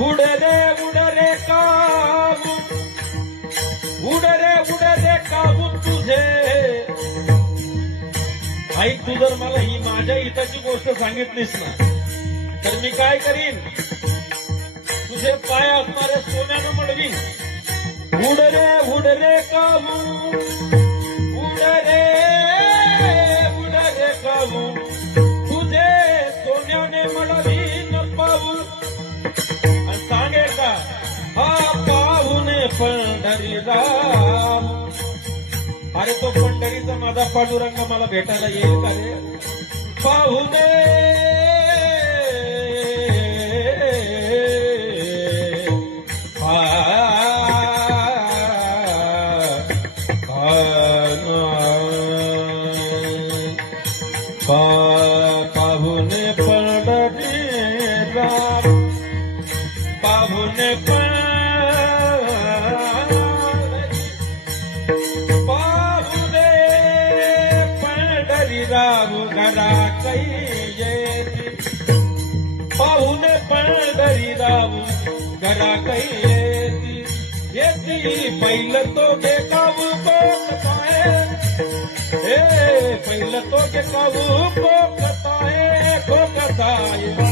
उड रे काऊ, उड रे काऊ तुझे. आई तू जर मला ही माझ्या हिताची गोष्ट सांगितलीस ना तर मी काय करीन, तुझे पाय असणाऱ्या सोन्यानं मळवीन. उड रे काऊ, उड रे काऊ तुझे सोन्याने मळवीन पाऊल. आणि सांगे का हा पाहुणे पंढरीराम. अरे तो पंढरीचा माझा पांडुरंग मला भेटायला येईल का रे. पाहुणे पाहुणे पंढरीराम, पाहुणे पाहुणे पंढरीराम घरा काही येती. पाहुणे पंढरीराम घरा काही येती. येती पहिलं तो देखाऊ कोकताय, हे पहिलं तो देखाऊ कोकताय, कोकताय.